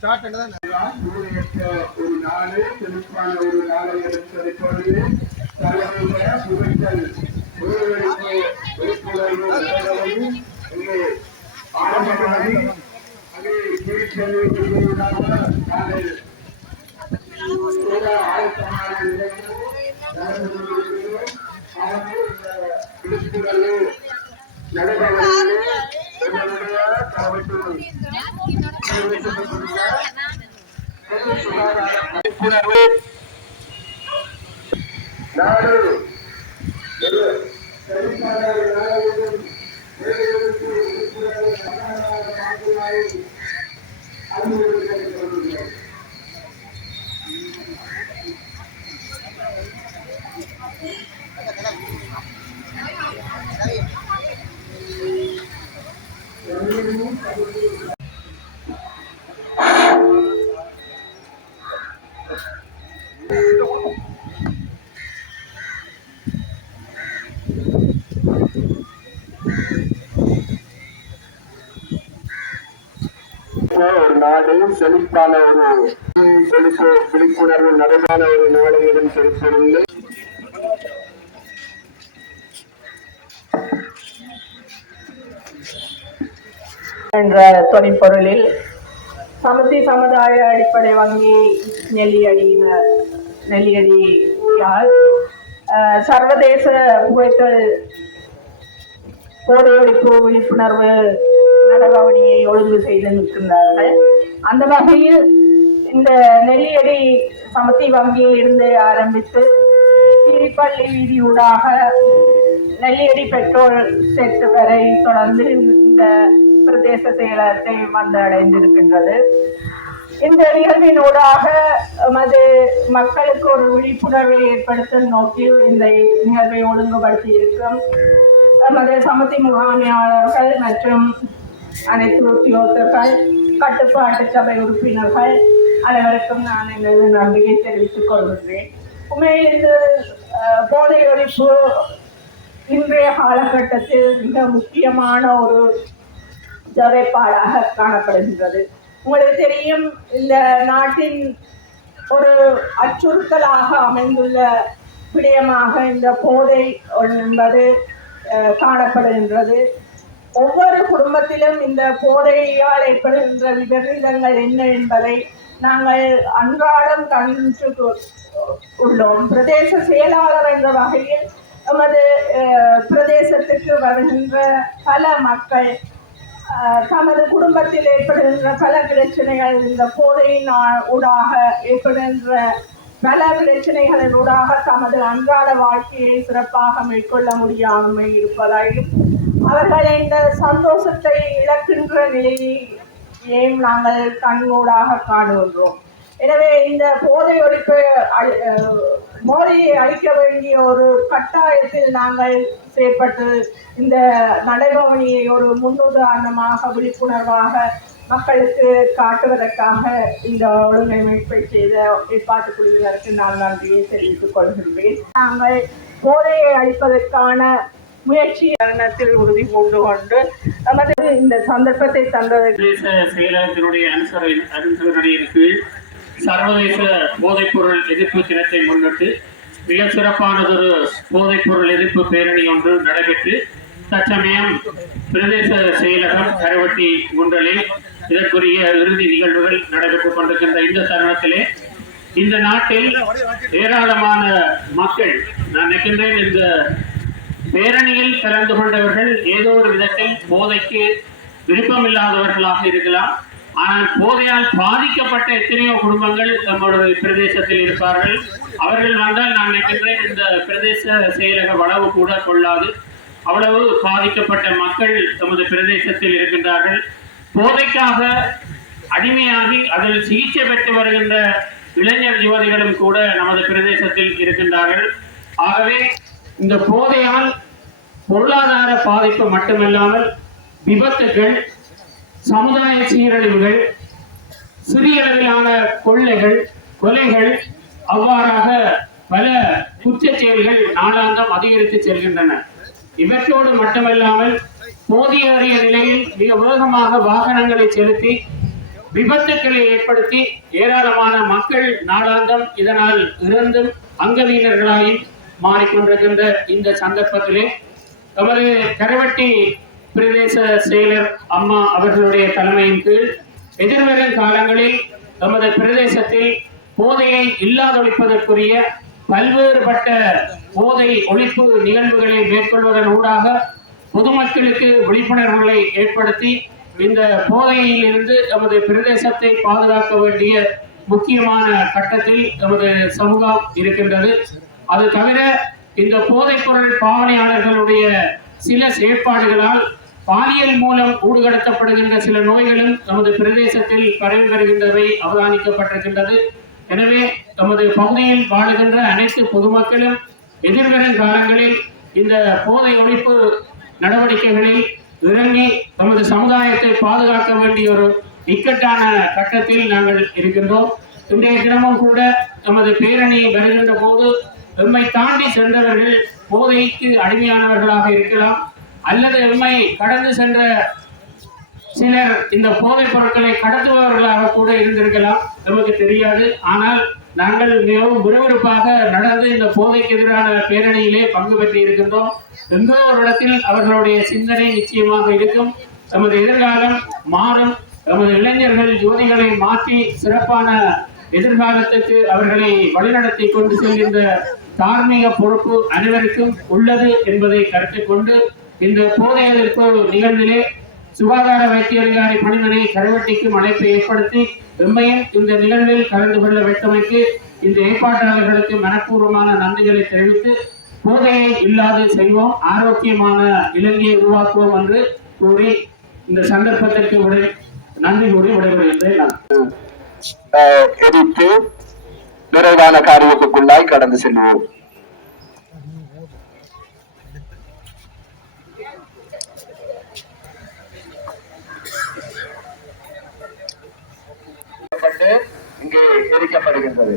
ஒரு நாடு செழிப்பான ஒரு நாளை எடுப்பதை போலவே ஆரம்பமாகி அதை ஆயத்தமான விழிப்புணர்வு நடைபெறுவதிலே எங்களுடைய விழிப்புணர்வு நாடு ஒரு நாடு செழிப்பான ஒரு விழிப்புணர்வு நடைபான ஒரு நாளையிடம் செலுத்தவில்லை. என்ற துணைப்பொருளில் சமத்தி சமுதாய அடிப்படை வங்கி நெல்லியடியால் சர்வதேச புகைத்தல் போதையொழிப்பு விழிப்புணர்வு நடவடிக்கையை ஒழுங்கு செய்து நிற்கின்றார்கள். அந்த வகையில் இந்த நெல்லியடி சமத்தி வங்கியில் இருந்து ஆரம்பித்து திருப்பள்ளி வீதியூடாக நெல்லியடி பெட்ரோல் செட் வரை தொடர்ந்து இந்த பிரதேச செயலகத்தை வந்து அடைந்திருக்கின்றது. இந்த நிகழ்வினூடாக எமது மக்களுக்கு ஒரு விழிப்புணர்வை ஏற்படுத்தும் நோக்கில் இந்த நிகழ்வை ஒழுங்குபடுத்தி இருக்கும் எமது சமத்தி முகாமையாளர்கள் மற்றும் அனைத்து உத்தியோகத்தர்கள், கட்டுப்பாட்டு சபை உறுப்பினர்கள் அனைவருக்கும் நான் எனது நன்றியை தெரிவித்துக் கொள்கின்றேன். உண்மையில் இந்த போதை ஒழிப்பு இன்றைய காலகட்டத்தில் மிக முக்கியமான ஒரு தேவைப்பாடாக காணப்படுகின்றது. உங்களுக்கு தெரியும், இந்த நாட்டின் ஒரு அச்சுறுத்தலாக அமைந்துள்ள விடயமாக இந்த போதை என்பது காணப்படுகின்றது. ஒவ்வொரு குடும்பத்திலும் இந்த போதையால் ஏற்படுகின்ற விபரீதங்கள் என்ன என்பதை நாங்கள் அன்றாடம் கண்டு உள்ளோம். பிரதேச செயலாளர் என்ற வகையில் நமது பிரதேசத்துக்கு வருகின்ற பல மக்கள் தமது குடும்பத்தில் ஏற்படுகின்ற பல பிரச்சனைகள், இந்த போதையின் ஊடாக ஏற்படுகின்ற பல பிரச்சனைகளின் ஊடாக தமது அன்றாட வாழ்க்கையை சிறப்பாக மேற்கொள்ள முடியாமல் இருப்பதாயும் அவர்கள் இந்த சந்தோஷத்தை இழக்கின்ற நிலையையும் நாங்கள் கண்கூடாக காணுகின்றோம். எனவே இந்த போதை போதையை அழிக்க வேண்டிய ஒரு கட்டாயத்தில் நாங்கள் செயற்பட்டு இந்த நடைபவனியை ஒரு முன்னுதாரணமாக விழிப்புணர்வாக மக்களுக்கு காட்டுவதற்காக இந்த ஒழுங்கமைப்பை செய்த ஏற்பாட்டு குழுவினருக்கு நான் நன்றியை தெரிவித்துக் கொள்கின்றேன். நாங்கள் போதையை அழிப்பதற்கான முயற்சி தருணத்தில் உறுதி பூண்டு கொண்டு நமது இந்த சந்தர்ப்பத்தை தந்தது செயலகத்தினுடைய அனுசரணையின் கீழ் சர்வதேச போதைப்பொருள் எதிர்ப்பு தினத்தை முன்னிட்டு மிக சிறப்பானதொரு போதைப்பொருள் எதிர்ப்பு பேரணி ஒன்று நடைபெற்று தற்சமயம் பிரதேச செயலகம் கரவட்டி குன்றலில் இதற்குரிய இறுதி நிகழ்வுகள் நடைபெற்றுக் கொண்டிருக்கின்ற இந்த தருணத்திலே இந்த நாட்டில் ஏராளமான மக்கள், நான் நினைக்கின்றேன் இந்த பேரணியில் கலந்து கொண்டவர்கள் ஏதோ ஒரு விதத்தில் போதைக்கு விருப்பமில்லாதவர்களாக இருக்கலாம். ஆனால் போதையால் பாதிக்கப்பட்ட எத்தனையோ குடும்பங்கள் நம்முடைய பிரதேசத்தில் இருப்பார்கள். அவர்கள் வந்தால் நான் நினைக்கின்றேன் இந்த பிரதேச செயலக வளவு கூட கொள்ளாது. அவ்வளவு பாதிக்கப்பட்ட மக்கள் நமது பிரதேசத்தில் இருக்கின்றார்கள். போதைக்காக அடிமையாகி அதில் சிகிச்சை பெற்று வருகின்ற இளைஞர் யுவதிகளும் கூட நமது பிரதேசத்தில் இருக்கின்றார்கள். ஆகவே இந்த போதையால் பொருளாதார பாதிப்பு மட்டுமில்லாமல் விபத்துகள், சமுதாய சீரழிவுகள், சிறிய அளவிலான கொள்ளைகள், கொலைகள், அவ்வாறாக பல குற்றச் செயல்கள் நாளாந்தம் அதிகரித்து செல்கின்றன. இவற்றோடு மட்டுமல்லாமல் போதிய நிலையில் மிக வேகமாக வாகனங்களை செலுத்தி விபத்துக்களை ஏற்படுத்தி ஏராளமான மக்கள் நாளாந்தம் இதனால் இறந்தும் அங்கவீனர்களாயும் மாறிக்கொண்டிருக்கின்ற இந்த சந்தர்ப்பத்திலே நமது கரவட்டி பிரதேச செயலர் அம்மா அவர்களுடைய தலைமையின் கீழ் எதிர்வரும் காலங்களில் நமது பிரதேசத்தில் போதையை இல்லாதொழிப்பதற்குரிய பல்வேறுபட்ட போதை ஒழிப்பு நிகழ்வுகளை மேற்கொள்வதன் ஊடாக பொதுமக்களுக்கு விழிப்புணர்வுகளை ஏற்படுத்தி இந்த போதையில் இருந்து நமது பிரதேசத்தை பாதுகாக்க வேண்டிய முக்கியமான கட்டத்தில் நமது சமூகம் இருக்கின்றது. அது தவிர இந்த போதைப் பொருள் பாவனையாளர்களுடைய சில செயற்பாடுகளால் பாலியல் மூலம் ஊடுகடத்தப்படுகின்ற சில நோய்களும் நமது பிரதேசத்தில் பரவி வருகின்றவை அவதானிக்கப்பட்டிருக்கின்றது. எனவே நமது பகுதியில் வாழுகின்ற அனைத்து பொதுமக்களும் எதிர்வரும் காலங்களில் இந்த போதை ஒழிப்பு நடவடிக்கைகளில் இறங்கி நமது சமுதாயத்தை பாதுகாக்க வேண்டிய ஒரு இக்கட்டான கட்டத்தில் நாங்கள் இருக்கின்றோம். இன்றைய தினமும் கூட நமது பேரணி வருகின்ற போது எம்மை தாண்டி சென்றவர்கள் போதைக்கு அடிமையானவர்களாக இருக்கலாம், அல்லது எம்மை கடந்து சென்ற சிலர் இந்த போதைப் பொருட்களை கடத்துபவர்களாக கூட இருந்திருக்கலாம், நமக்கு தெரியாது. ஆனால் நாங்கள் மிகவும் விறுவிறுப்பாக நடந்து இந்த போதைக்கு எதிரான பேரணியிலே பங்கு பெற்று இருக்கின்றோம். எந்தோ ஒரு இடத்தில் அவர்களுடைய சிந்தனை நிச்சயமாக இருக்கும். நமது எதிர்காலம் மாறும். நமது இளைஞர்கள் யுவதிகளை மாற்றி சிறப்பான எதிர்காலத்துக்கு அவர்களை வழிநடத்தி கொண்டு செல்கின்ற தார்மீக பொறுப்பு அனைவருக்கும் உள்ளது என்பதை கருத்தில் கொண்டு இந்த போதை எதிர்ப்பு நிகழ்விலே சுகாதார வைத்திய அதிகாரி பணிமனை கரவட்டிக்கும் அழைப்பை ஏற்படுத்தி எம்மையும் இந்த நிகழ்வில் கலந்து கொள்ள வைத்தமைக்கு இந்த ஏற்பாட்டாளர்களுக்கு மனப்பூர்வமான நன்றிகளை தெரிவித்து போதையை இல்லாது செய்வோம், ஆரோக்கியமான இலங்கையை உருவாக்குவோம் என்று கூறி இந்த சந்தர்ப்பத்திற்கு நன்றி கூறி விடைபெறுகின்றேன். எதிர்த்து நிறைவான காரியத்துக்குள்ளாய் கடந்து செல்வோம். இங்கே எரிக்கப்படுகின்றது.